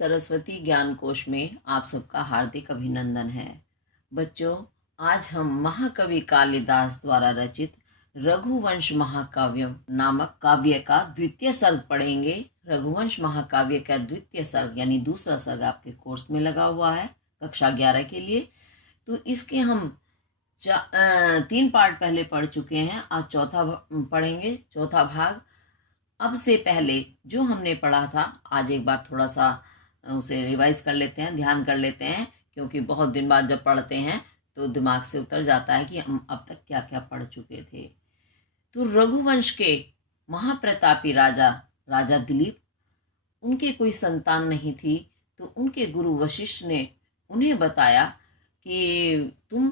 सरस्वती ज्ञान कोश में आप सबका हार्दिक अभिनंदन है। बच्चों, आज हम महाकवि कालिदास द्वारा रचित रघुवंश महाकाव्य नामक काव्य का द्वितीय सर्ग पढ़ेंगे। रघुवंश महाकाव्य का द्वितीय सर्ग यानी दूसरा सर्ग आपके कोर्स में लगा हुआ है कक्षा 11 के लिए। तो इसके हम 3 पार्ट पहले पढ़ चुके हैं, आज चौथा पढ़ेंगे, चौथा भाग। अब से पहले जो हमने पढ़ा था आज एक बार थोड़ा सा उसे रिवाइज कर लेते हैं, ध्यान कर लेते हैं, क्योंकि बहुत दिन बाद जब पढ़ते हैं तो दिमाग से उतर जाता है कि हम अब तक क्या क्या पढ़ चुके थे। तो रघुवंश के महाप्रतापी राजा दिलीप, उनके कोई संतान नहीं थी, तो उनके गुरु वशिष्ठ ने उन्हें बताया कि तुम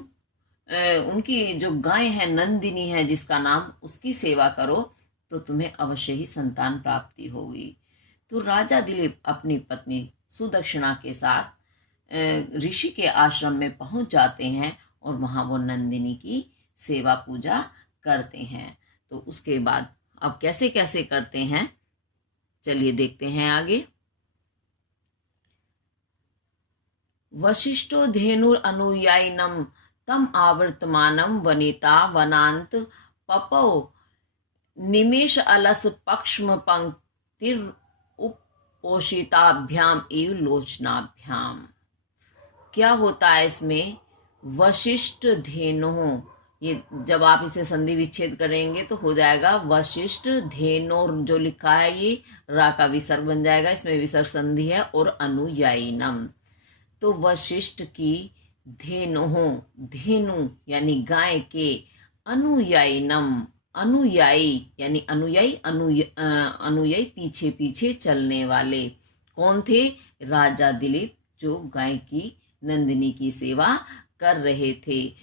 उनकी जो गाय है नंदिनी है जिसका नाम, उसकी सेवा करो तो तुम्हें अवश्य ही संतान प्राप्ति होगी। तो राजा दिलीप अपनी पत्नी सुदक्षिणा के साथ ऋषि के आश्रम में पहुंच जाते हैं और वहां वो नंदिनी की सेवा पूजा करते हैं। तो उसके बाद अब कैसे कैसे करते हैं, चलिए देखते हैं आगे। वशिष्ठो धेनुर अनुयायिनम तम आवर्तमानम वनिता वनांत पपो निमेष अलस पक्ष्म पंक्तिर उपोषिताभ्याम एव लोचनाभ्याम। क्या होता है इसमें? वशिष्ठ धेनु, ये जब आप इसे संधि विच्छेद करेंगे तो हो जाएगा वशिष्ठ धेनोर, जो लिखा है ये रा का विसर्ग बन जाएगा, इसमें विसर्ग संधि है, और अनुयायिनम। तो वशिष्ठ की धेनु यानी गाय के, अनुयायिनम अनुयायी यानी अनुयायी पीछे पीछे चलने वाले कौन थे? राजा दिलीप, जो गाय की नंदिनी की सेवा कर रहे थे।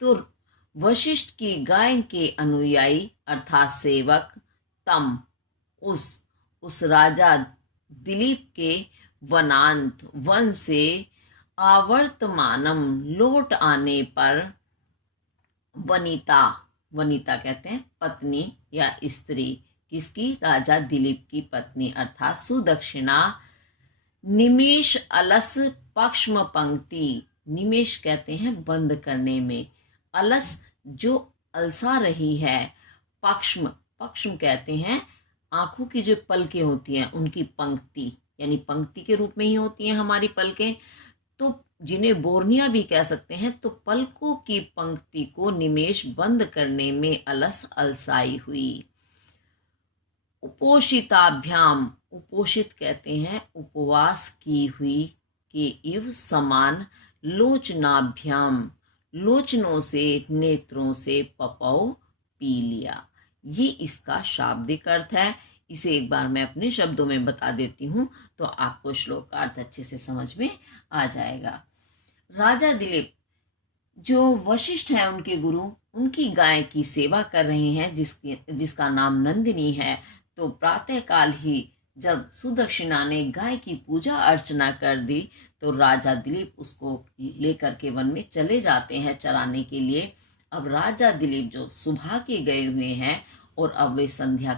तो वशिष्ठ की गाय के अनुयायी अर्थात सेवक तम उस राजा दिलीप के वनांत वन से आवर्तमानम लौट आने पर वनिता कहते हैं पत्नी या स्त्री, किसकी? राजा दिलीप की पत्नी अर्थात सुदक्षिणा। निमेष अलस पक्ष्म पंक्ति, निमेष कहते हैं बंद करने में, अलस जो अलसा रही है, पक्ष्म कहते हैं आंखों की जो पलकें होती हैं उनकी पंक्ति, यानी पंक्ति के रूप में ही होती हैं हमारी पलकें, तो जिन्हें बोर्निया भी कह सकते हैं। तो पलकों की पंक्ति को निमेष बंद करने में अलस अलसाई हुई। उपोषिताभ्याम, उपोषित कहते हैं उपवास की हुई के इव समान, लोचनाभ्याम लोचनों से, नेत्रों से, पपौ पी लिया। ये इसका शाब्दिक अर्थ है। इसे एक बार मैं अपने शब्दों में बता देती हूँ तो आपको श्लोक का अर्थ अच्छे से समझ में आ जाएगा। राजा दिलीप, जो वशिष्ठ हैं उनके गुरु, उनकी गाय की सेवा कर रहे हैं जिसका नाम नंदिनी है। तो प्रातः काल ही जब सुदक्षिणा ने गाय की पूजा अर्चना कर दी तो राजा दिलीप उसको लेकर के वन में चले जाते हैं चराने के लिए। अब राजा दिलीप जो सुबह के गए हुए हैं और अब वे संध्या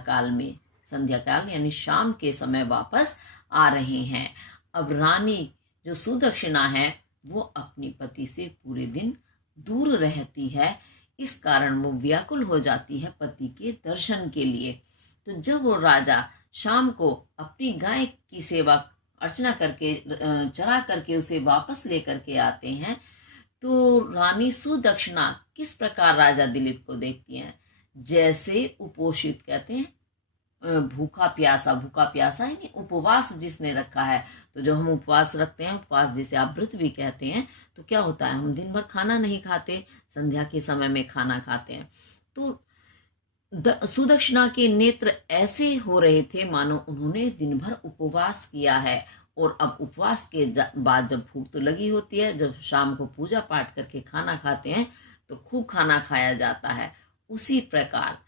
काल यानी शाम के समय वापस आ रहे हैं। अब रानी जो सुदक्षिणा है वो अपने पति से पूरे दिन दूर रहती है, इस कारण वो व्याकुल हो जाती है पति के दर्शन के लिए। तो जब वो राजा शाम को अपनी गाय की सेवा अर्चना करके चरा करके उसे वापस लेकर के आते हैं तो रानी सुदक्षिणा किस प्रकार राजा दिलीप को देखती हैं? जैसे उपोषित कहते हैं भूखा प्यासा यानी उपवास जिसने रखा है। तो जो हम उपवास रखते हैं, उपवास जिसे आप व्रत भी कहते हैं, तो क्या होता है, हम दिन भर खाना नहीं खाते, संध्या के समय में खाना खाते हैं। तो सुदक्षिणा के नेत्र ऐसे हो रहे थे मानो उन्होंने दिन भर उपवास किया है, और अब उपवास के बाद जब भूख तो लगी होती है, जब शाम को पूजा पाठ करके खाना खाते हैं तो खूब खाना खाया जाता है। उसी प्रकार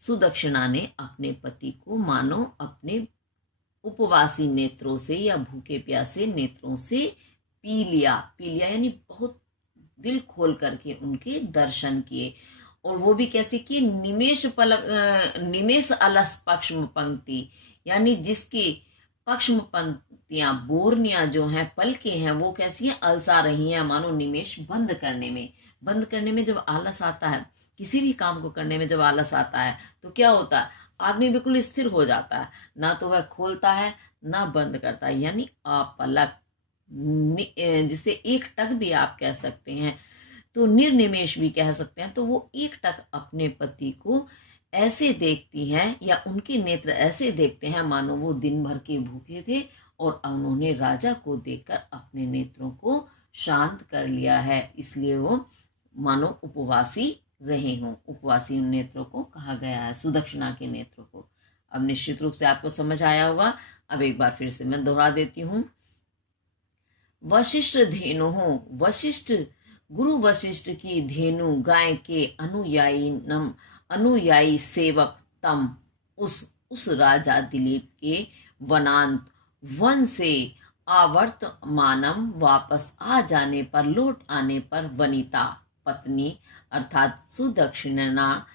सुदक्षिणा ने अपने पति को मानो अपने उपवासी नेत्रों से या भूखे प्यासे नेत्रों से पी लिया यानी बहुत दिल खोल करके उनके दर्शन किए। और वो भी कैसे किए? निमेष अलस पक्ष्म पंक्ति, यानी जिसकी पक्ष्म पंक्तियां, बोरनियां जो हैं, पलके हैं, वो कैसी हैं, अलसा रही हैं, मानो निमेश बंद करने में। बंद करने में जब आलस आता है, किसी भी काम को करने में जब आलस आता है तो क्या होता है, आदमी बिल्कुल स्थिर हो जाता है, ना तो वह खोलता है ना बंद करता है, यानी अपलक, जिसे एक टक भी आप कह सकते हैं, तो निर्निमेश भी कह सकते हैं। तो वो एक टक अपने पति को ऐसे देखती हैं, या उनके नेत्र ऐसे देखते हैं मानो वो दिन भर के भूखे थे और उन्होंने राजा को देखकर अपने नेत्रों को शांत कर लिया है, इसलिए वो मानो उपवासी रहे हों। उपवासी उन नेत्रों को कहा गया है, सुदक्षिणा के नेत्रों को। अब निश्चित रूप से आपको समझ आया होगा। अब एक बार फिर से मैं दोहरा देती हूँ। वशिष्ठ धेनु हो, वशिष्ठ, गुरु वशिष्ठ की धेनु गाय के अनुयायी सेवक तम, उस राजा दिलीप के वनांत वन से आवर्तमानम, वापस आ जाने पर, लौट आने पर, वनिता पत्नी अर्थात सुदक्षिणा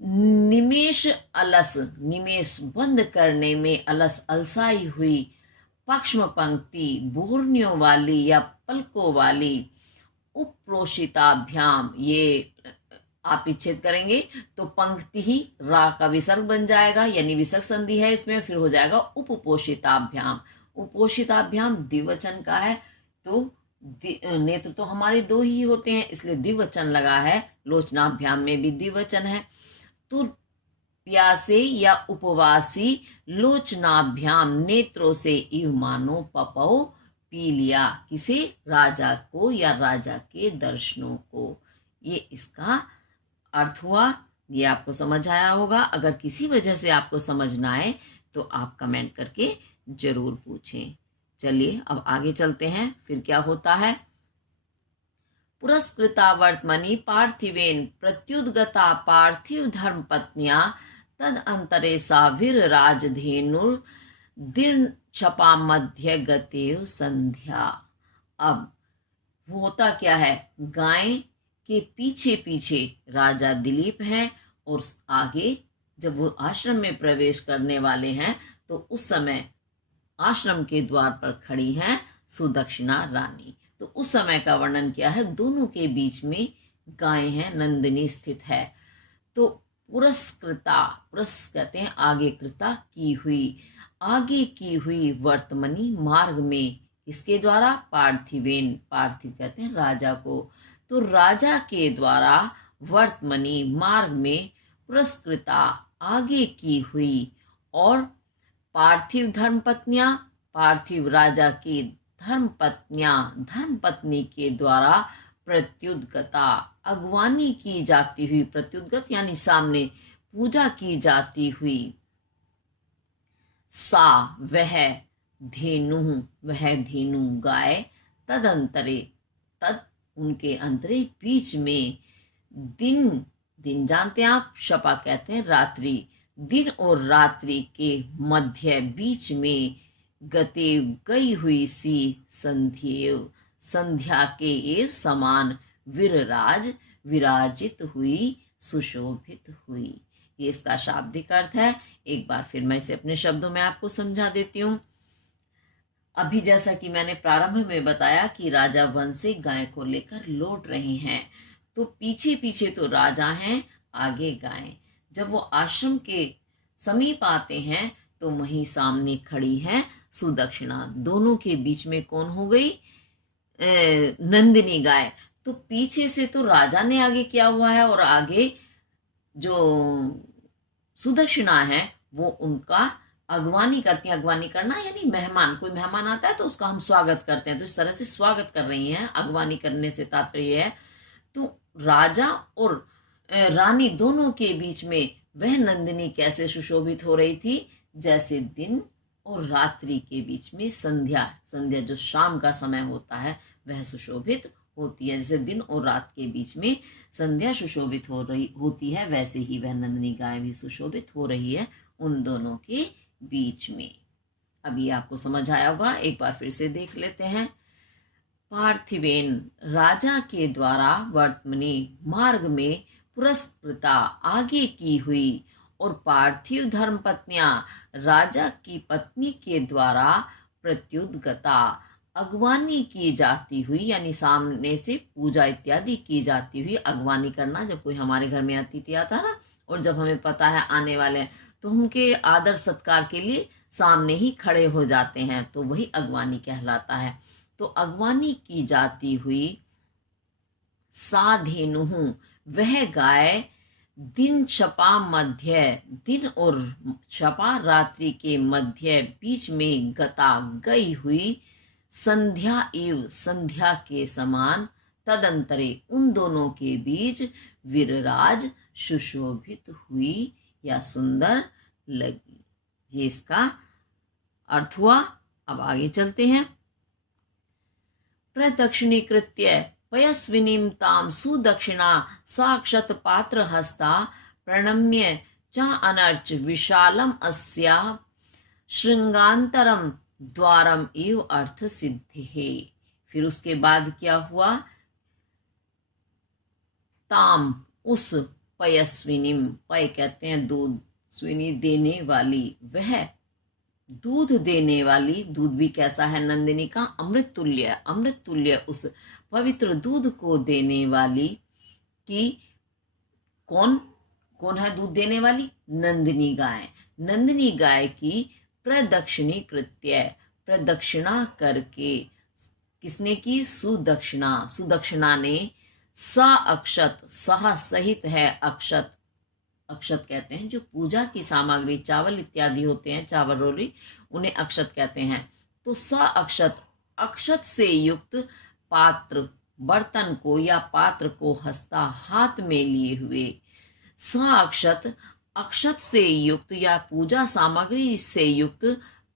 निमेश अलस, निमेश बंद करने में अलस, अलसाई हुई, पक्ष्म पंक्ति बोरनियों वाली या पलकों वाली, उप्रोषिताभ्याम, ये आप विच्छेद करेंगे तो पंक्ति ही रा का विसर्ग बन जाएगा, यानी विसर्ग संधि है इसमें, फिर हो जाएगा उपपोषिताभ्याम। उपोषिताभ्याम द्विवचन का है, तो नेत्र तो हमारे दो ही होते हैं, इसलिए द्विवचन लगा है। लोचनाभ्याम में भी द्विवचन है। तो प्यासे या उपवासी लोचनाभ्याम, नेत्रों से इव मानो पपौ, पी लिया, किसे, राजा को या राजा के दर्शनों को। ये इसका अर्थ हुआ। ये आपको समझ आया होगा। अगर किसी वजह से आपको समझ ना आए तो आप कमेंट करके जरूर पूछें। चलिए अब आगे चलते हैं, फिर क्या होता है। पुरस्कृता वर्तमनि पार्थिवेन प्रत्युद्गता पार्थिव धर्म पत्निया, तद अंतरे सा वीर राजधेनुर दीर्ण छपा मध्य गतेव संध्या। अब होता क्या है, गाय के पीछे पीछे राजा दिलीप हैं, और आगे जब वो आश्रम में प्रवेश करने वाले हैं तो उस समय आश्रम के द्वार पर खड़ी हैं सुदक्षिणा रानी। तो उस समय का वर्णन किया है, दोनों के बीच में गाय है, नंदिनी स्थित है। तो पुरस्कृता, पुरस् कहते हैं आगे, कृता की हुई, आगे की हुई, वर्तमनी मार्ग में, इसके द्वारा, पार्थिवेन, पार्थिव कहते हैं राजा को, तो राजा के द्वारा, वर्तमनी मार्ग में, पुरस्कृता आगे की हुई, और पार्थिव धर्मपत्नियां, पार्थिव राजा की धर्मपत्नियां, धर्मपत्नी के द्वारा, प्रत्युद्गता अगवानी की जाती हुई, प्रत्युद्गत यानी सामने, पूजा की जाती हुई, सा वह, धेनु वह धेनु गाय, तदंतरे तद उनके अंतरे बीच में, दिन, दिन जानते हैं आप, शपा कहते हैं रात्रि, दिन और रात्रि के मध्य, बीच में, गते गई हुई सी, संध्येव संध्या के एव समान, विरराज विराजित हुई, सुशोभित हुई। ये इसका शाब्दिक अर्थ है। एक बार फिर मैं इसे अपने शब्दों में आपको समझा देती हूँ। अभी जैसा कि मैंने प्रारंभ में बताया कि राजा वन से गाय को लेकर लौट रहे हैं, तो पीछे पीछे तो राजा हैं, आगे गाय। जब वो आश्रम के समीप आते हैं तो वहीं सामने खड़ी है सुदक्षिणा। दोनों के बीच में कौन हो गई, नंदिनी गाय। तो पीछे से तो राजा ने आगे किया हुआ है, और आगे जो सुदक्षिणा है वो उनका अगवानी करती है। अगवानी करना यानी मेहमान, कोई मेहमान आता है तो उसका हम स्वागत करते हैं, तो इस तरह से स्वागत कर रही हैं। अगवानी करने से तात्पर्य है, तो राजा और रानी दोनों के बीच में वह नंदिनी कैसे सुशोभित हो रही थी, जैसे दिन और रात्रि के बीच में संध्या, संध्या जो शाम का समय होता है वह सुशोभित होती है। जैसे दिन और रात के बीच में संध्या सुशोभित हो रही होती है, वैसे ही वह नंदिनी गाय भी सुशोभित हो रही है उन दोनों के बीच में। अभी आपको समझ आया होगा, एक बार फिर से देख लेते हैं। पार्थिवेन राजा के द्वारा, वर्तमनी मार्ग में, पुरस्कृता आगे की हुई, और पार्थिव धर्मपत्नियां राजा की पत्नी के द्वारा प्रत्युद्गता, अगवानी की जाती हुई, यानी सामने से पूजा इत्यादि की जाती हुई। अगवानी करना, जब कोई हमारे घर में अतिथि आता है ना, और जब हमें पता है आने वाले हैं, तो उनके आदर सत्कार के लिए सामने ही खड़े हो जाते हैं, तो वही अगवानी कहलाता है। तो अगवानी की जाती हुई साधेनु, वह गाय दिन छपा मध्य, दिन और छपा रात्रि के मध्य बीच में गता गई हुई, संध्या एव संध्या के समान, तदंतरे उन दोनों के बीच विरराज सुशोभित हुई या सुंदर लगी। ये इसका अर्थ हुआ। अब आगे चलते हैं। प्रदक्षिणीकृत्य पयस्विनीं तां सुदक्षिणा साक्षात् पात्र हस्ता प्रणम्य च अनर्च विशालम अस्या श्रृंगांतरम द्वारम एव अर्थ सिद्धि। फिर उसके बाद क्या हुआ? ताम, उस, पयस्विनीम, पय कहते हैं दूध, स्विनी देने वाली, वह दूध देने वाली, दूध भी कैसा है नंदिनी का? अमृत तुल्य, अमृत तुल्य उस पवित्र दूध को देने वाली की, कौन कौन है दूध देने वाली? नंदिनी गाय। नंदिनी गाय की प्रदक्षिणी कृत्य, प्रदक्षिणा करके, किसने की? सुदक्षिणा, सुदक्षिणा ने, सा अक्षत, सह सहित है अक्षत, अक्षत कहते हैं जो पूजा की सामग्री, चावल इत्यादि होते हैं, चावल रोली, उन्हें अक्षत कहते हैं। तो स अक्षत, अक्षत से युक्त पात्र, बर्तन को या पात्र को हस्ता, हाथ में लिए हुए, स अक्षत, अक्षत से युक्त या पूजा सामग्री से युक्त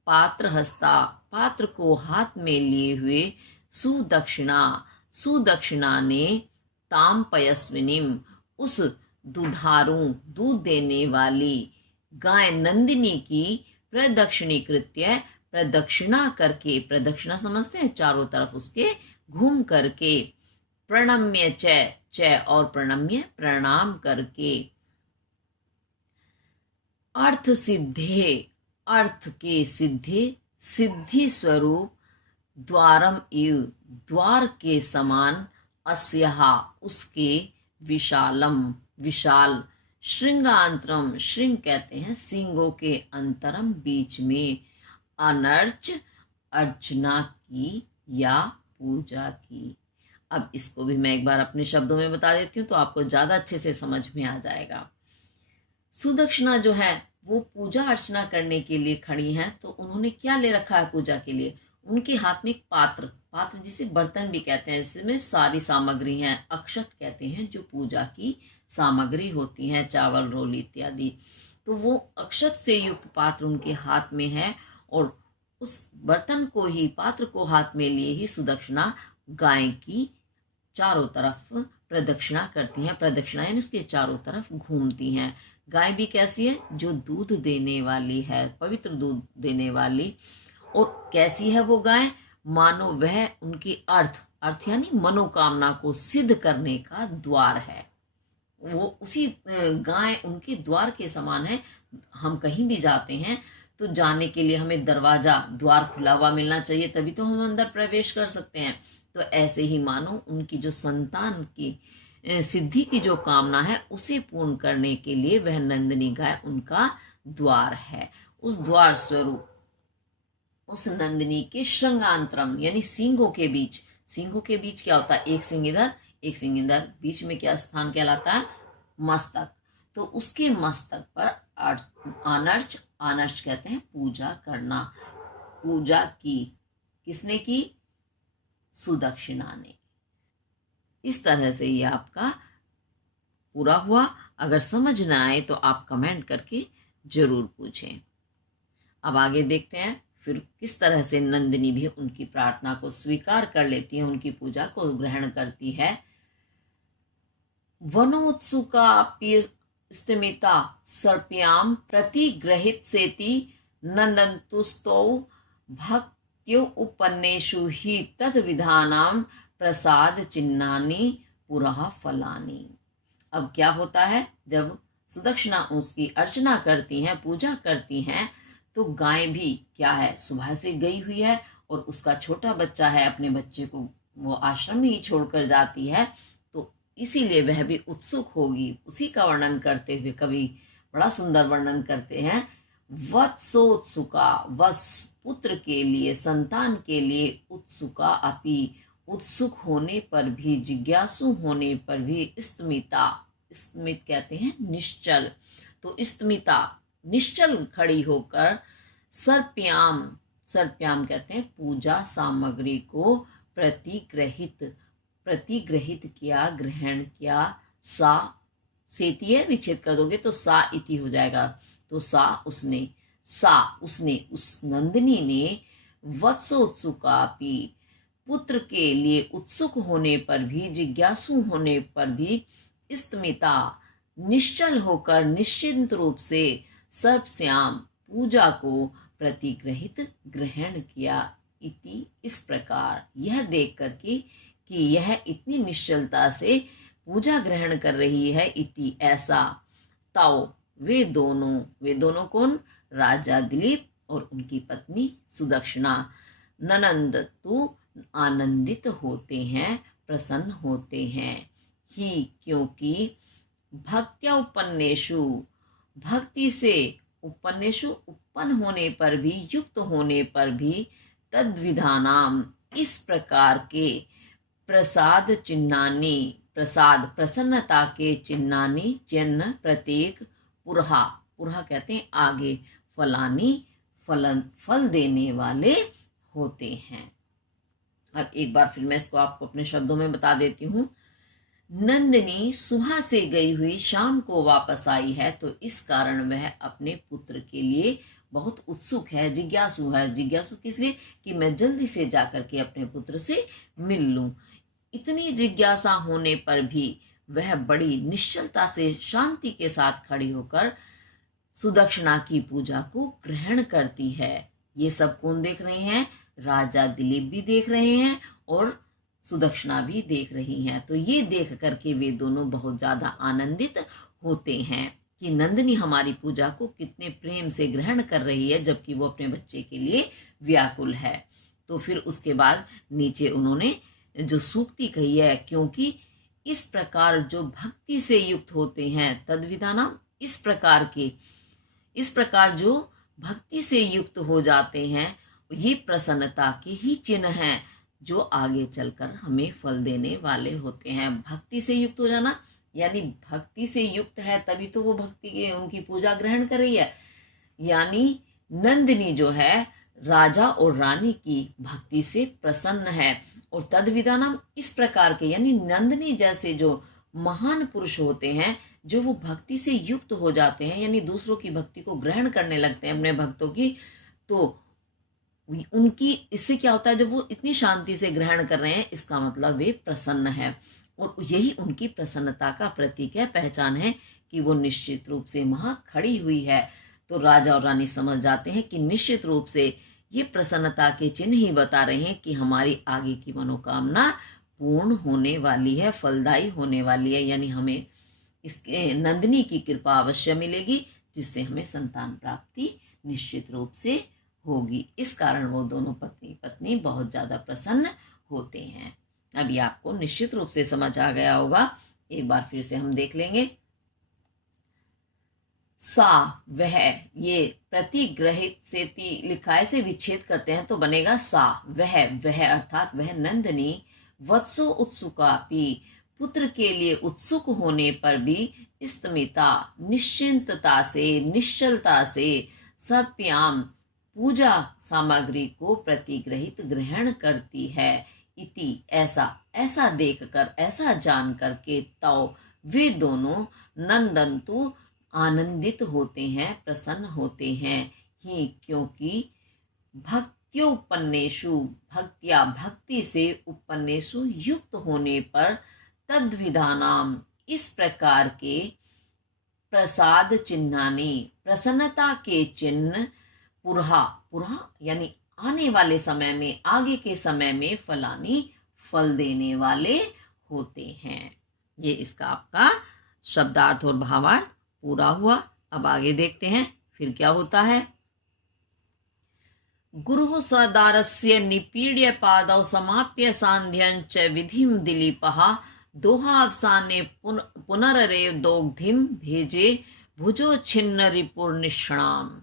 पात्र हस्ता, पात्र को हाथ में लिए हुए, सुदक्षिणा, सुदक्षिणा ने, ताम पयस्विनीम, उस दुधारू, दूध देने वाली गाय नंदिनी की प्रदक्षिणी कृत्य, प्रदक्षिणा करके, प्रदक्षिणा समझते हैं, चारों तरफ उसके घूम करके, प्रणम्य च और प्रणम्य, प्रणाम करके, अर्थ सिद्धे, अर्थ के सिद्धे, सिद्धि स्वरूप, द्वारम इव, द्वार के समान, अस्यहा, उसके, विशालम, विशाल, श्रृंगांतरम, श्रृंग कहते हैं सींगों के, अंतरम बीच में, अनर्च, अर्चना की या पूजा की। अब इसको भी मैं एक बार अपने शब्दों में बता देती हूँ तो आपको ज्यादा अच्छे से समझ में आ जाएगा। सुदक्षिणा जो है वो पूजा अर्चना करने के लिए खड़ी हैं, तो उन्होंने क्या ले रखा है पूजा के लिए? उनके हाथ में एक पात्र, पात्र जिसे बर्तन भी कहते हैं, जिसमें सारी सामग्री है, अक्षत कहते हैं जो पूजा की सामग्री होती हैं, चावल रोली इत्यादि। तो वो अक्षत से युक्त पात्र उनके हाथ में है, और उस बर्तन को ही, पात्र को हाथ में लिए ही सुदक्षिणा गाय की चारों तरफ प्रदक्षिणा करती हैं। प्रदक्षिणा यानी उसके चारों तरफ घूमती हैं। गाय भी कैसी है? जो दूध देने वाली है, पवित्र दूध देने वाली। और कैसी है वो गाय? मानो वह उनकी अर्थ, अर्थ यानी मनोकामना को सिद्ध करने का द्वार है। वो उसी गाय उनके द्वार के समान है। हम कहीं भी जाते हैं तो जाने के लिए हमें दरवाजा, द्वार खुला हुआ मिलना चाहिए, तभी तो हम अंदर प्रवेश कर सकते हैं। तो ऐसे ही मानो उनकी जो संतान की सिद्धि की जो कामना है उसे पूर्ण करने के लिए वह नंदिनी गाय उनका द्वार है। उस द्वार स्वरूप उस नंदिनी के श्रृंगांतरम यानी सींगों के बीच, सींगों के बीच क्या होता है? एक सींग इधर, एक सींग इधर, बीच में क्या स्थान कहलाता है? मस्तक। तो उसके मस्तक पर आनर्च, आनर्च कहते हैं पूजा करना। पूजा की किसने की? सुदक्षिणा ने। इस तरह से ये आपका पूरा हुआ। अगर समझ ना आए तो आप कमेंट करके जरूर पूछें। अब आगे देखते हैं फिर किस तरह से नंदिनी भी उनकी प्रार्थना को स्वीकार कर लेती है, उनकी पूजा को ग्रहण करती है। वनोत्सुका स्तिमिता सर्प्याम प्रतिग्रहित सेति नंदन्तुस्तौ भक्त्यो उपन्नेषु हि तद विधानाम प्रसाद चिन्हानि पुरः फलानि। अब क्या होता है? जब सुदक्षिणा उसकी अर्चना करती हैं, पूजा करती हैं, तो गाय भी क्या है, सुबह से गई हुई है और उसका छोटा बच्चा है, अपने बच्चे को वो आश्रम में ही छोड़कर जाती है, तो इसीलिए वह भी उत्सुक होगी। उसी का वर्णन करते हुए कवि बड़ा सुंदर वर्णन करते हैं। वत्सोत्सुका, वत्स पुत्र के लिए, संतान के लिए, उत्सुका अपि उत्सुक होने पर भी, जिज्ञासु होने पर भी, स्मिता, स्मित कहते हैं निश्चल, तो स्मिता निश्चल खड़ी होकर, सर्प्याम, सर्प्याम कहते हैं पूजा सामग्री को, प्रतिग्रहित, प्रतिग्रहित किया, ग्रहण किया, सा सेतीय विच्छेद कर दोगे तो सा इति हो जाएगा, तो सा उसने, सा उसने, उस नंदिनी ने, वत्सोत्सुकापि पुत्र के लिए उत्सुक होने पर भी, जिज्ञासु होने पर भी, स्मिता निश्चल होकर, निश्चिंत रूप से, सर्पश्याम पूजा को प्रतिग्रहित ग्रहण किया, इति इस प्रकार, यह देख कर कि यह इतनी निश्चलता से पूजा ग्रहण कर रही है, इति ऐसा, ताओ वे दोनों कौन, राजा दिलीप और उनकी पत्नी सुदक्षिणा, ननंद तू आनंदित होते हैं, प्रसन्न होते हैं, ही क्योंकि भक्त्या उपन्नेषु, भक्ति से, उपन्नेषु उत्पन्न होने पर भी, युक्त होने पर भी, तद्विधानाम इस प्रकार के, प्रसाद चिन्हानी, प्रसाद प्रसन्नता के चिन्हानी, चिन्ह प्रतीक, पुरहा, पुरहा कहते हैं आगे, फलानी फलन फल देने वाले होते हैं। अब एक बार फिर मैं इसको आपको अपने शब्दों में बता देती हूँ। नंदिनी सुबह से गई हुई शाम को वापस आई है, तो इस कारण वह अपने पुत्र के लिए बहुत उत्सुक है, जिज्ञासु है। जिज्ञासु किस लिए, कि मैं जल्दी से जाकर के अपने पुत्र से मिल लूं। इतनी जिज्ञासा होने पर भी वह बड़ी निश्चलता से, शांति के साथ खड़ी होकर सुदक्षिणा की पूजा को ग्रहण करती है। ये सब कौन देख रहे हैं, राजा दिलीप भी देख रहे हैं और सुदक्षिणा भी देख रही हैं। तो ये देख करके वे दोनों बहुत ज्यादा आनंदित होते हैं कि नंदिनी हमारी पूजा को कितने प्रेम से ग्रहण कर रही है, जबकि वो अपने बच्चे के लिए व्याकुल है। तो फिर उसके बाद नीचे उन्होंने जो सूक्ति कही है, क्योंकि इस प्रकार जो भक्ति से युक्त होते हैं, तद्विधाना इस प्रकार जो भक्ति से युक्त हो जाते हैं, ये प्रसन्नता के ही चिन्ह हैं जो आगे चलकर हमें फल देने वाले होते हैं। भक्ति से युक्त हो जाना यानी भक्ति से युक्त है तभी तो वो भक्ति की उनकी पूजा ग्रहण कर रही है। यानी नंदिनी जो है राजा और रानी की भक्ति से प्रसन्न है। और तद्विधानम इस प्रकार के, यानी नंदिनी जैसे जो महान पुरुष होते हैं, जो वो भक्ति से युक्त हो जाते हैं, यानी दूसरों की भक्ति को ग्रहण करने लगते हैं अपने भक्तों की, तो उनकी इससे क्या होता है, जब वो इतनी शांति से ग्रहण कर रहे हैं, इसका मतलब वे प्रसन्न है। और यही उनकी प्रसन्नता का प्रतीक है, पहचान है कि वो निश्चित रूप से वहां खड़ी हुई है। तो राजा और रानी समझ जाते हैं कि निश्चित रूप से ये प्रसन्नता के चिन्ह ही बता रहे हैं कि हमारी आगे की मनोकामना पूर्ण होने वाली है, फलदायी होने वाली है। यानी हमें इसके नंदिनी की कृपा अवश्य मिलेगी, जिससे हमें संतान प्राप्ति निश्चित रूप से होगी। इस कारण वो दोनों पत्नी पत्नी बहुत ज्यादा प्रसन्न होते हैं। अभी आपको निश्चित रूप से समझ आ गया होगा, एक बार फिर से हम देख लेंगे। सा वह, ये प्रतिग्रहित से लिखा है, से विच्छेद करते हैं तो बनेगा सा वह, अर्थात वह नंदिनी, वत्सो उत्सुकापि पुत्र के लिए उत्सुक होने पर भी, स्मिता निश्चिंतता से, निश्चलता से, सर्प्याम पूजा सामग्री को प्रतिग्रहित ग्रहण करती है, इति ऐसा देखकर, ऐसा जान करके, तौ वे दोनों, नंदंतु आनंदित होते हैं, प्रसन्न होते हैं, ही क्योंकि भक्त्योपन्नेषु, भक्त्या भक्ति से, उपन्नेषु युक्त होने पर, तद्विधानाम इस प्रकार के, प्रसाद चिन्हानी प्रसन्नता के चिन्ह, पुरहा यानी आने वाले समय में, आगे के समय में, फलानी फल देने वाले होते हैं। ये इसका आपका शब्दार्थ और भावार्थ पूरा हुआ। अब आगे देखते हैं फिर क्या होता है। गुरुः सदारस्य निपीड्य पादौ समाप्य सांध्यं च विधिं दिलीपः दोहावसाने पुनररेव दोग्धिम भेजे भुजो छिन्न रिपुर्निष्णाम।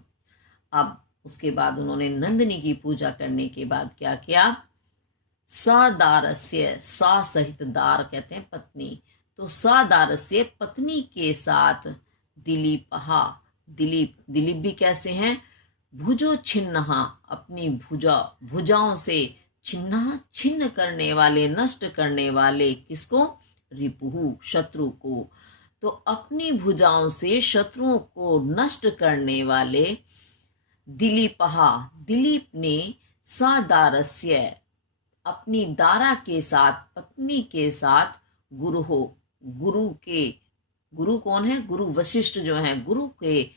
अब उसके बाद उन्होंने नंदिनी की पूजा करने के बाद क्या किया? सदारस्य, सा सहित दार कहते हैं पत्नी, तो सदारस्य पत्नी के साथ दिलीपहा, दिलीप भी कैसे हैं? भुजो छिन्नहा, अपनी भुजाओं से, छिन्न करने वाले, नष्ट करने वाले, किसको? रिपुहु, शत्रु को। तो अपनी भुजाओं से शत्रुओं को नष्ट करने वाले दिलीपहा, दिलीप ने सदारस्य, अपनी दारा के साथ, पत्नी के साथ, गुरु कौन है? गुरु वशिष्ठ जो है, गुरु के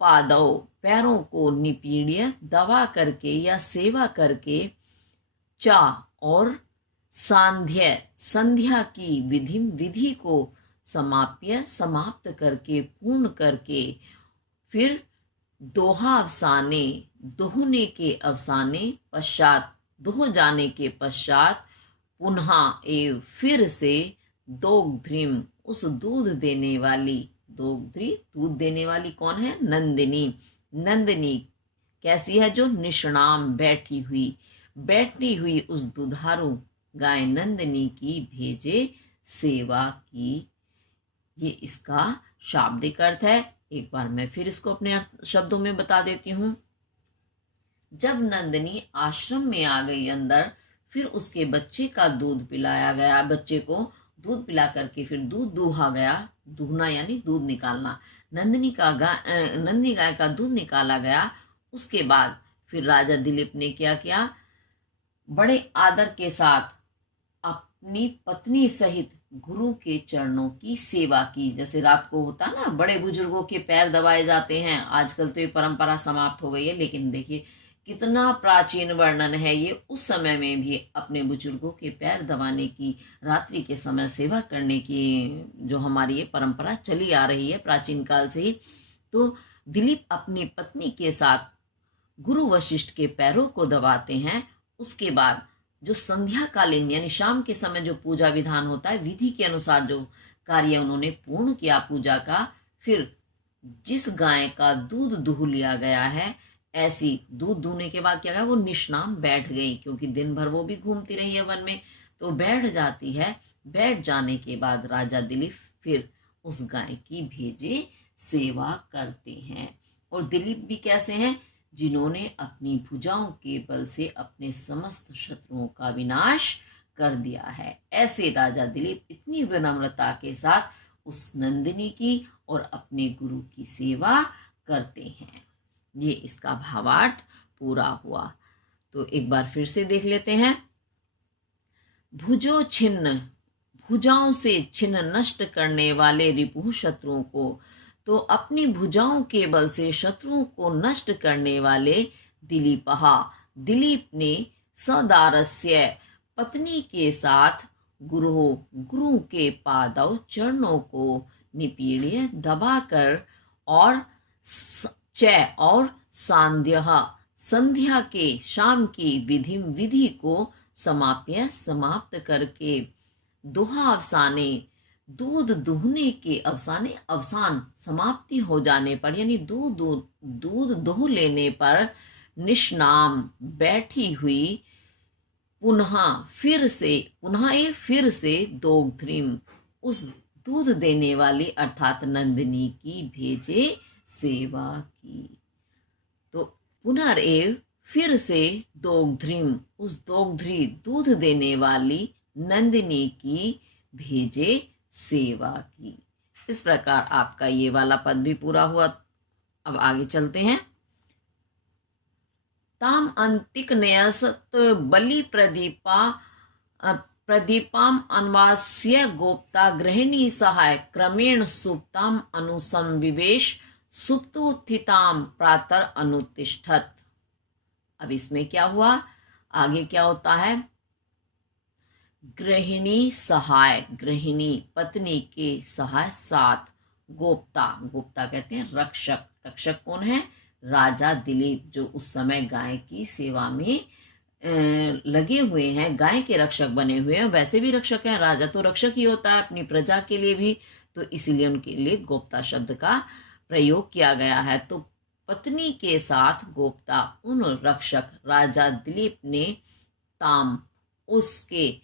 पादव, पैरों को, निपीड्य, दबा करके या सेवा करके, चा और सांध्य, संध्या की, विधि को समाप्य, समाप्त करके, पूर्ण करके, फिर दोहा अवसाने, दोहने के अवसाने पश्चात, दोह जाने के पश्चात, पुनः एव, फिर से, दोग्ध्रिम, उस दूध देने वाली, दोग्ध्री, दूध देने वाली कौन है? नंदिनी। नंदिनी कैसी है? जो निष्णाम, बैठी हुई उस दुधारू गाय नंदिनी की भेजे सेवा की। ये इसका शाब्दिक अर्थ है। एक बार मैं फिर इसको अपने शब्दों में बता देती हूँ। जब नंदिनी आश्रम में आ गई अंदर, फिर उसके बच्चे का दूध पिलाया गया, बच्चे को दूध पिला करके फिर दूध दूहा गया, दूहना यानी दूध निकालना, नंदिनी गाय का दूध निकाला गया। उसके बाद फिर राजा दिलीप ने क्या किया? बड़े आदर के साथ अपनी पत्नी सहित गुरु के चरणों की सेवा की। जैसे रात को होता ना, बड़े बुजुर्गों के पैर दबाए जाते हैं, आजकल तो ये परंपरा समाप्त हो गई है, लेकिन देखिए कितना प्राचीन वर्णन है ये। उस समय में भी अपने बुजुर्गों के पैर दबाने की, रात्रि के समय सेवा करने की जो हमारी ये परंपरा चली आ रही है प्राचीन काल से ही। तो दिलीप अपनी पत्नी के साथ गुरु वशिष्ठ के पैरों को दबाते हैं। उसके बाद जो संध्या कालीन यानी शाम के समय जो पूजा विधान होता है, विधि के अनुसार जो कार्य उन्होंने पूर्ण किया पूजा का, फिर जिस गाय का दूध दूह लिया गया है, ऐसी दूध दूहने के बाद क्या है? वो निष्णाम बैठ गई, क्योंकि दिन भर वो भी घूमती रही है वन में, तो बैठ जाती है। बैठ जाने के बाद राजा दिलीप फिर उस गाय की भेजे सेवा करते हैं। और दिलीप भी कैसे हैं? जिन्होंने अपनी भुजाओं के बल से अपने समस्त शत्रुओं का विनाश कर दिया है। ऐसे राजा दिलीप इतनी विनम्रता के साथ उस नंदिनी की और अपने गुरु की सेवा करते हैं। ये इसका भावार्थ पूरा हुआ। तो एक बार फिर से देख लेते हैं। भुजो छिन्न, भुजाओं से छिन्न, नष्ट करने वाले रिपु शत्रुओं को, तो अपनी भुजाओं के बल से शत्रुओं को नष्ट करने वाले दिलीपहा, दिलीप ने सदारस्य, पत्नी के साथ, गुरु के पादव, चरणों को, निपीड्य, दबाकर, और और सांध्या, संध्या के, शाम की विधि को समाप्य, समाप्त करके, दोहा अवसाने, दूध दूहने के अवसाने, अवसान समाप्ति हो जाने पर, यानी दूध दोह लेने पर, निष्णाम बैठी हुई, पुनः फिर से दोग्ध्रिम, उस दूध देने वाली अर्थात नंदिनी की भेजे सेवा की। तो पुनरेव, फिर से, दोग्ध्रिम, उस दोग्ध्री, दूध देने वाली नंदिनी की भेजे सेवा की। इस प्रकार आपका ये वाला पद भी पूरा हुआ। अब आगे चलते हैं। ताम अंतिक नयसत बलि प्रदीपाम अन्वास्य गोप्ता गृहिणी सहाय क्रमेण सुप्ताम अनुसंविवेश सुप्तोत्थिताम प्रातर अनुतिष्ठत। अब इसमें क्या हुआ? आगे क्या होता है? गृहिणी सहाय, गृहिणी पत्नी के सहाय साथ, गोप्ता, गोप्ता कहते हैं रक्षक, रक्षक कौन है? राजा दिलीप, जो उस समय गाय की सेवा में लगे हुए हैं, गाय के रक्षक बने हुए हैं, वैसे भी रक्षक हैं, राजा तो रक्षक ही होता है अपनी प्रजा के लिए भी, तो इसीलिए उनके लिए गोप्ता शब्द का प्रयोग किया गया है। तो पत्नी के साथ गोप्ता उन रक्षक राजा दिलीप ने ताम, उसके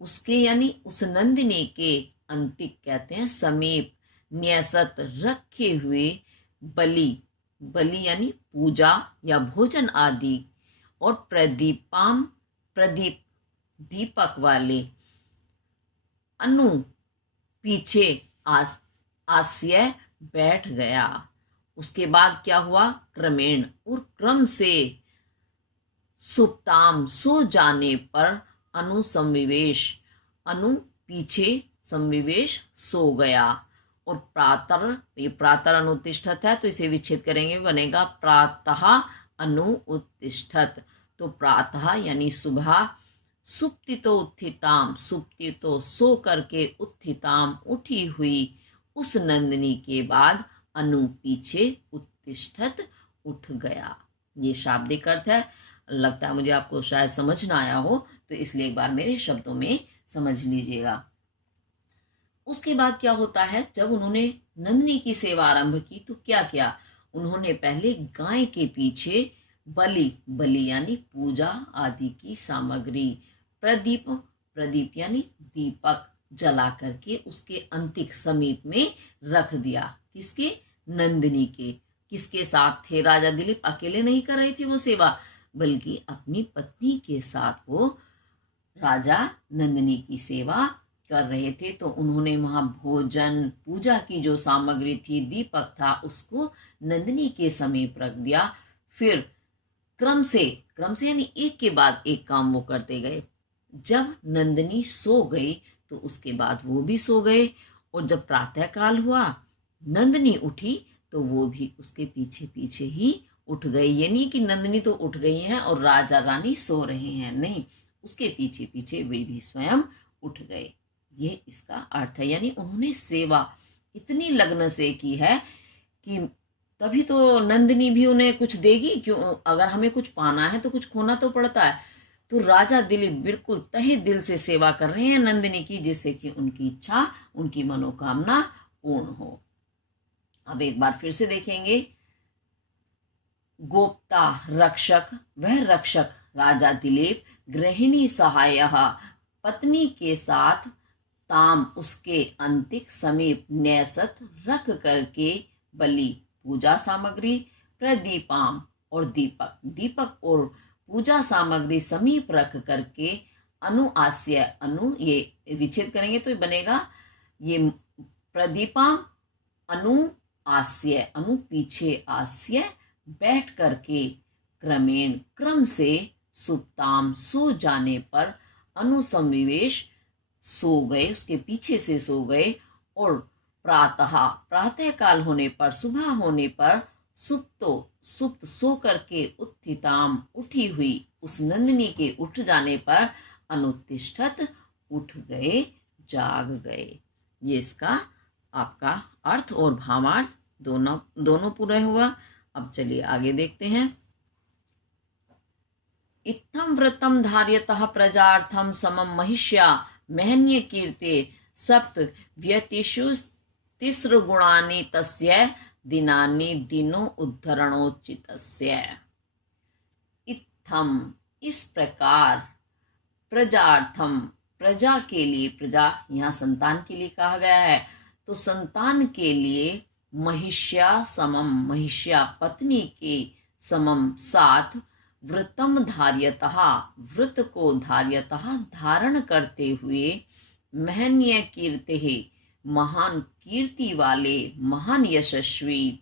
उसके यानी उस नंदिनी के, अंतिक कहते हैं समीप, न्यसत रखे हुए, बलि, बलि यानी पूजा या भोजन आदि, और प्रदीपाम, प्रदीप दीपक वाले, अनु पीछे आस्य बैठ गया। उसके बाद क्या हुआ, क्रमेण और क्रम से, सुप्ताम सो जाने पर, अनुसंविवेश, अनु पीछे, संविवेश सो गया, और प्रातर, ये प्रातर अनुतिष्ठत है तो इसे विच्छेद करेंगे, बनेगा प्रातः अनु उत्तिष्ठत। तो प्रातः यानी सुबह, सुप्तितो उत्थिताम, सुप्तितो सो करके, उत्थिताम उठी हुई, उस नंदिनी के बाद, अनु पीछे, उत्तिष्ठत उठ गया। ये शाब्दिक अर्थ है। लगता है मुझे आपको शायद समझ ना आया हो, तो इसलिए एक बार मेरे शब्दों में समझ लीजिएगा। उसके बाद क्या होता है, जब उन्होंने नंदिनी की सेवा आरंभ की तो क्या किया, उन्होंने पहले गाय के पीछे बलि, बलि यानी पूजा आदि की सामग्री, प्रदीप, प्रदीप यानी दीपक जला करके उसके अंतिक समीप में रख दिया। किसके, नंदिनी के। किसके साथ थे, राजा दिलीप अकेले नहीं कर रहे थे वो सेवा, बल्कि अपनी पत्नी के साथ वो राजा नंदिनी की सेवा कर रहे थे। तो उन्होंने वहां भोजन, पूजा की जो सामग्री थी, दीपक था, उसको नंदिनी के समीप रख दिया। फिर क्रम से यानी एक के बाद एक काम वो करते गए। जब नंदिनी सो गई तो उसके बाद वो भी सो गए, और जब प्रातः काल हुआ, नंदिनी उठी तो वो भी उसके पीछे पीछे ही उठ गई। ये नहीं कि नंदिनी तो उठ गई हैं और राजा रानी सो रहे हैं, नहीं, उसके पीछे पीछे वे भी स्वयं उठ गए। ये इसका अर्थ है। यानी उन्होंने सेवा इतनी लगन से की है कि तभी तो नंदिनी भी उन्हें कुछ देगी, क्यों, अगर हमें कुछ पाना है तो कुछ खोना तो पड़ता है। तो राजा दिलीप बिल्कुल तहे दिल से सेवा कर रहे हैं नंदिनी की, जिससे कि उनकी इच्छा, उनकी मनोकामना पूर्ण हो। अब एक बार फिर से देखेंगे, गोप्ता रक्षक, वह रक्षक राजा दिलीप, गृहिणी सहाय, पत्नी के साथ, ताम उसके अंतिक समीप, न्यसत रख करके, बलि पूजा सामग्री, प्रदीपाम और दीपक, दीपक और पूजा सामग्री समीप रख करके, अनुआस्य, अनु ये विच्छेद करेंगे तो ये बनेगा, ये प्रदीपाम, अनुआस्य, अनु पीछे, आस्य बैठ करके, क्रमेण क्रम से, सुप्ताम सो जाने पर, अनुसंविवेश सो गए, उसके पीछे से सो गए, और प्रातः प्रातः काल होने पर, सुबह होने पर, सुप्तो सुप्त सो करके, उत्थिताम उठी हुई, उस नंदिनी के उठ जाने पर, अनुत्तिष्ठत उठ गए, जाग गए। ये इसका आपका अर्थ और भावार्थ दोनों पूरा हुआ। अब चलिए आगे देखते हैं। इत्थम व्रतम धार्यतः प्रजार्थम समम महिष्या महन्य कीर्ते सप्त व्यतिषु तिस्र गुणानि तस्य दिनानि दिनो उद्धरणोचितस्य। इत्थम इस प्रकार, प्रजार्थम प्रजा के लिए, प्रजा यहाँ संतान के लिए कहा गया है, तो संतान के लिए, महिष्या समम, महिष्या पत्नी के समम साथ, व्रतम धार्यतः व्रत को धार्यतः धारण करते हुए, महन्य कीर्ते महान कीर्ति वाले, महान यशस्वी,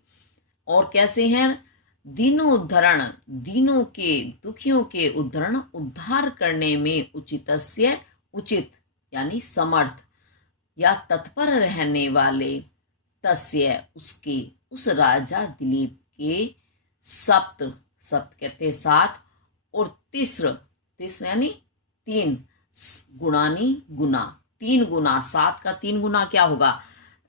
और कैसे हैं, दीनों उद्धरण दीनों के दुखियों के उद्धरण उद्धार करने में, उचितस्य उचित यानी समर्थ या तत्पर रहने वाले, तस्य उसके, उस राजा दिलीप के, सप्त सप्त कहते सात, और तिस्र तिस्र यानी तीन, गुणानी गुना, तीन गुना, सात का तीन गुना क्या होगा,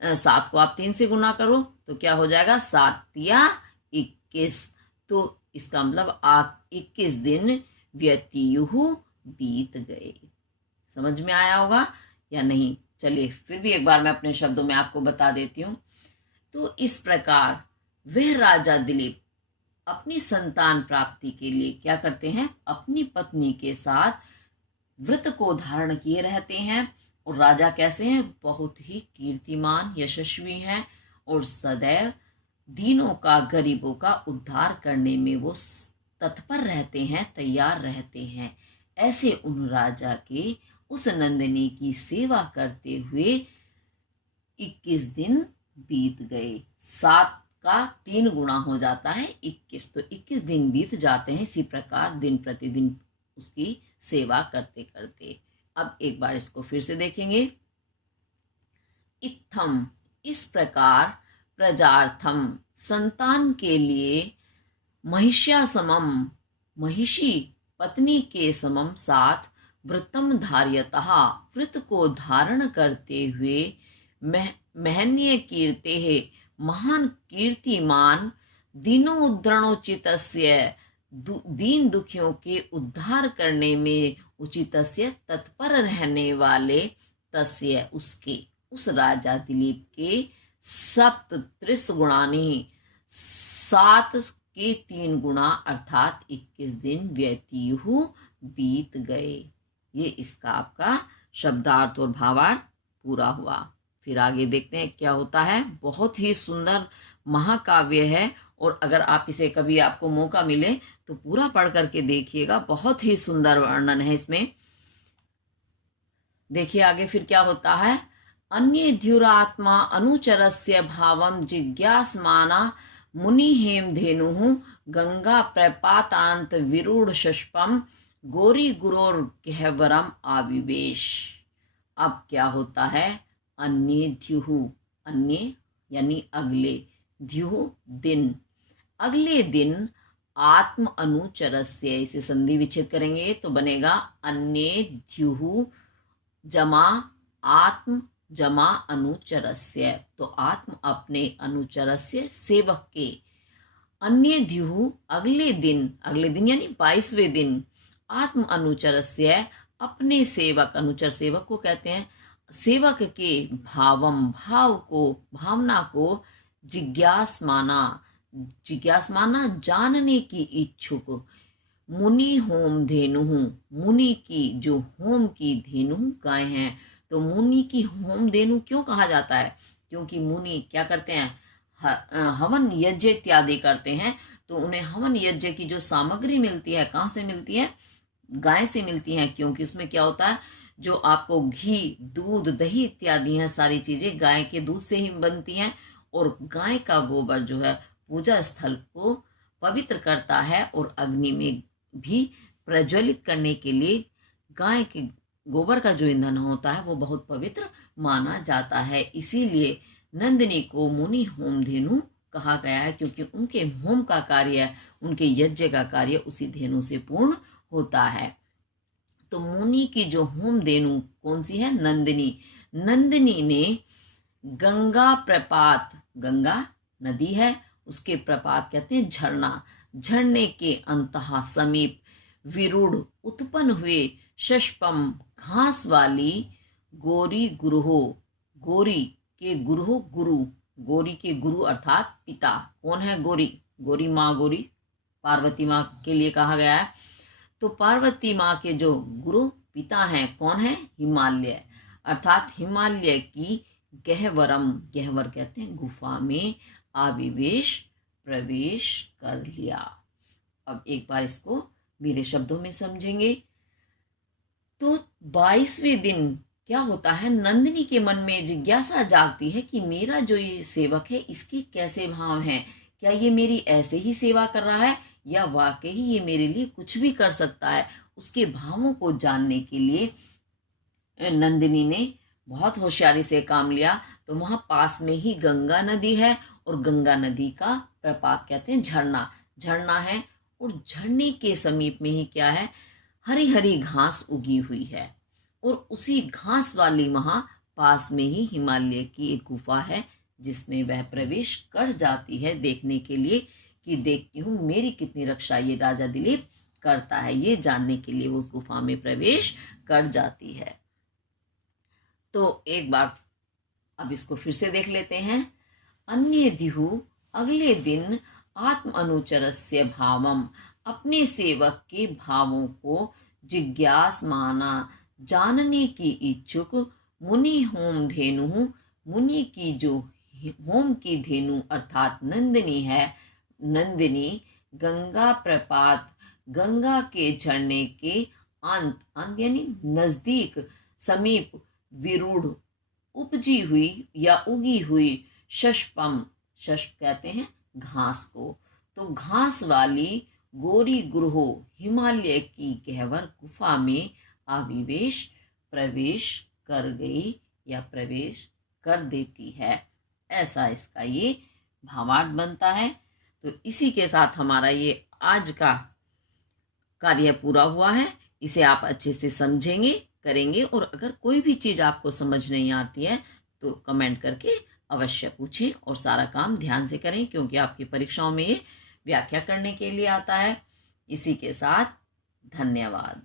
सात को आप तीन से गुना करो तो क्या हो जाएगा, 7 या 21, तो इसका मतलब आप 21 दिन व्यतीयुः बीत गए। समझ में आया होगा या नहीं? चलिए फिर भी एक बार मैं अपने शब्दों में आपको बता देती हूँ। तो इस प्रकार वह राजा दिलीप अपनी संतान प्राप्ति के लिए क्या करते हैं, अपनी पत्नी के साथ व्रत को धारण किए रहते हैं। और राजा कैसे हैं, बहुत ही कीर्तिमान यशस्वी हैं और सदैव दीनों का, गरीबों का उद्धार करने में वो तत्पर रहते हैं, तैयार रहते हैं। ऐसे उन राजा के उस नंदिनी की सेवा करते हुए 21 दिन बीत गए। 7 का 3 गुना हो जाता है 21, तो 21 दिन बीत जाते हैं। इसी प्रकार दिन प्रतिदिन उसकी सेवा करते करते। अब एक बार इसको फिर से देखेंगे। इत्थम, इस प्रकार, प्रजार्थम, संतान के लिए, महिष्या समम, महिषी पत्नी के समम साथ, व्रतम धार्यतः, व्रत को धारण करते हुए, महन्य कीर्ते है, महान कीर्तिमान, दीनोद्धरणोचितस्य, दीन दुखियों के उद्धार करने में उचितस्य तत्पर रहने वाले, तस्य उसके, उस राजा दिलीप के, 37 गुणानि, 7 के 3 गुणा अर्थात 21 दिन व्यतीयुः बीत गए। ये इसका आपका शब्दार्थ और भावार्थ पूरा हुआ। फिर आगे देखते हैं क्या होता है। बहुत ही सुंदर महाकाव्य है और अगर आप इसे कभी आपको मौका मिले तो पूरा पढ़ करके देखिएगा। बहुत ही सुंदर वर्णन है इसमें। देखिए आगे फिर क्या होता है। अन्ये ध्युरात्मा अनुचरस्य भावम जिज्ञासमाना मुनि हेमधेनुः गंगा प्रपातांत विरूढ़ शष्पम गोरी गुरोर गह्वरम आविवेश। अब क्या होता है। अन्ये ध्युः, अन्य यानी अगले, ध्युः दिन, अगले दिन, आत्म अनुचरस्य, इसे संधि विच्छेद करेंगे तो बनेगा अन्ये ध्युः जमा आत्म जमा अनुचरस्य, तो आत्म अपने, अनुचरस्य सेवक के, अन्य ध्युः अगले दिन, अगले दिन यानी 22वें दिन, आत्म अनुचरस्य अपने सेवक, अनुचर सेवक को कहते हैं, सेवक के, भावम भाव को, भावना को, जिज्ञासमाना, जिज्ञासमाना जानने की इच्छुक, मुनि होम धेनु, मुनि की जो होम की धेनु गाय हैं। तो मुनि की होम धेनु क्यों कहा जाता है, क्योंकि मुनि क्या करते हैं, हवन यज्ञ इत्यादि करते हैं। तो उन्हें हवन यज्ञ की जो सामग्री मिलती है कहाँ से मिलती है, गाय से मिलती है। क्योंकि उसमें क्या होता है, जो आपको घी, दूध, दही इत्यादि हैं, सारी चीजें गाय के दूध से ही बनती हैं। और गाय का गोबर जो है पूजा स्थल को पवित्र करता है और अग्नि में भी प्रज्वलित करने के लिए गाय के गोबर का जो ईंधन होता है वो बहुत पवित्र माना जाता है। इसीलिए नंदिनी को मुनि होम धेनु कहा गया है, क्योंकि उनके होम का कार्य, उनके यज्ञ का कार्य उसी धेनु से पूर्ण होता है। तो मुनि की जो होम धेनु कौन सी है, नंदिनी। नंदिनी ने गंगा प्रपात, गंगा नदी है, उसके प्रपात कहते हैं झरना, झरने के अंतः समीप, विरूढ़ उत्पन्न हुए, शष्पम घास वाली, गोरी गुरुहो, गोरी के गुरुहो, गुरु, गोरी के गुरु अर्थात पिता। कौन है गोरी, गोरी माँ, गोरी पार्वती माँ के लिए कहा गया है। तो पार्वती माँ के जो गुरु पिता हैं कौन है, हिमालय, अर्थात हिमालय की गह्वरम, गह्वर कहते हैं गुफा में, आविवेश प्रवेश कर लिया। अब एक बार इसको मेरे शब्दों में समझेंगे। तो 22वें दिन क्या होता है, नंदिनी के मन में जिज्ञासा जागती है कि मेरा जो ये सेवक है इसके कैसे भाव हैं, क्या ये मेरी ऐसे ही सेवा कर रहा है या वाकई ये मेरे लिए कुछ भी कर सकता है। उसके भावों को जानने के लिए नंदिनी ने बहुत होशियारी से काम लिया। तो वहां पास में ही गंगा नदी है और गंगा नदी का प्रपात कहते हैं झरना, झरना है। और झरने के समीप में ही क्या है, हरी हरी घास उगी हुई है। और उसी घास वाली वहां पास में ही हिमालय की एक गुफा है जिसमें वह प्रवेश कर जाती है देखने के लिए कि देखती हूँ मेरी कितनी रक्षा ये राजा दिलीप करता है। ये जानने के लिए वो उस गुफा में प्रवेश कर जाती है। तो एक बार अब इसको फिर से देख लेते हैं। अन्य दिहु, अगले दिन, आत्म अनुचरस्य भावम, अपने सेवक के भावों को जिज्ञास माना, जानने की इच्छुक, मुनि होम धेनु, मुनि की जो होम की धेनु अर्थात नंदिनी है, नंदिनी गंगा प्रपात, गंगा के झरने के अंत यानी नजदीक, समीप, विरूढ़, उपजी हुई या उगी हुई, शष्पम, शष्प कहते हैं घास को, तो घास वाली गोरी गुरहो, हिमालय की गहवर गुफा में आविवेश, प्रवेश कर गई या प्रवेश कर देती है। ऐसा इसका ये भावार्थ बनता है। तो इसी के साथ हमारा ये आज का कार्य पूरा हुआ है। इसे आप अच्छे से समझेंगे, करेंगे, और अगर कोई भी चीज़ आपको समझ नहीं आती है तो कमेंट करके अवश्य पूछें और सारा काम ध्यान से करें, क्योंकि आपकी परीक्षाओं में ये व्याख्या करने के लिए आता है। इसी के साथ धन्यवाद।